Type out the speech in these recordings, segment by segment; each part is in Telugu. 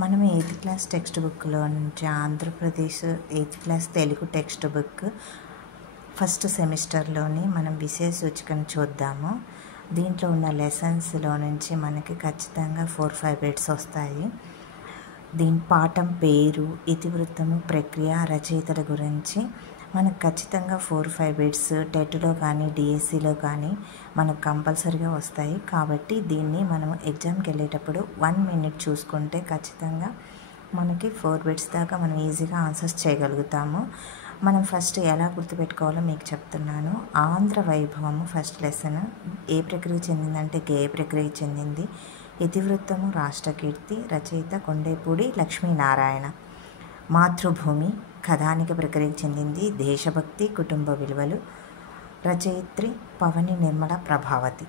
మనం 8th క్లాస్ టెక్స్ట్ బుక్లో నుంచి Andhra Pradesh 8th class Telugu text book first సెమిస్టర్లోని మనం విషయ సూచికను చూద్దాము. దీంట్లో ఉన్న లెసన్స్లో నుంచి మనకి ఖచ్చితంగా 4-5 బిట్స్ వస్తాయి. దీని పాఠం పేరు, ఇతివృత్తము, ప్రక్రియ, రచయితల గురించి మనకు ఖచ్చితంగా 4-5 బిట్స్ టెట్లో కానీ డిఎస్సిలో కానీ మనకు కంపల్సరీగా వస్తాయి. కాబట్టి దీన్ని మనం ఎగ్జామ్కి వెళ్ళేటప్పుడు 1 మినిట్ చూసుకుంటే ఖచ్చితంగా మనకి 4 బిట్స్ దాకా మనం ఈజీగా ఆన్సర్స్ చేయగలుగుతాము. మనం ఫస్ట్ ఎలా గుర్తుపెట్టుకోవాలో మీకు చెప్తున్నాను. ఆంధ్ర వైభవము ఫస్ట్ లెసన్ ఏ ప్రక్రియ చెందిందంటే గేయ ప్రక్రియ చెందింది. ఇతివృత్తము రాష్ట్రకీర్తి, రచయిత కొండేపూడి లక్ష్మీనారాయణ. మాతృభూమి కథానిక ప్రక్రియకు చెందింది. దేశభక్తి, కుటుంబ విలువలు, రచయిత్రి పవని నిర్మల ప్రభావతి.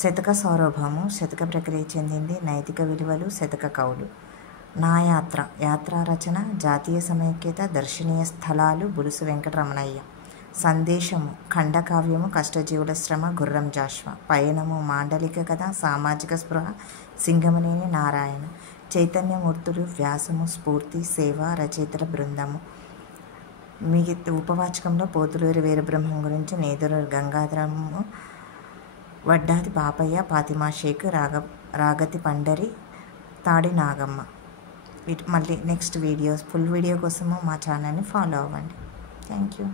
శతక సౌరభము శతక ప్రక్రియ చెందింది. నైతిక విలువలు, శతక కవులు. నా యాత్ర యాత్రా రచన, జాతీయ సమైక్యత, దర్శనీయ స్థలాలు, బులుసు వెంకటరమణయ్య. సందేశము ఖండకావ్యము, కష్టజీవుల శ్రమ, గుర్రం జాషువా. పయనము మాండలిక కథ, సామాజిక స్పృహ, సింగమనేని నారాయణ. చైతన్యమూర్తులు, వ్యాసము, స్ఫూర్తి, సేవ, రచయితల బృందము. మిగతా ఉపవాచకంలో పోతులూరి వీరబ్రహ్మం గురించి, నేదురు గంగాధరము, వడ్డాది పాపయ్య, ఫాతిమా షేక్, రాగతి పండరి, తాడి నాగమ్మ. మళ్ళీ నెక్స్ట్ వీడియోస్ ఫుల్ వీడియో కోసము మా ఛానల్ని ఫాలో అవ్వండి. Thank you.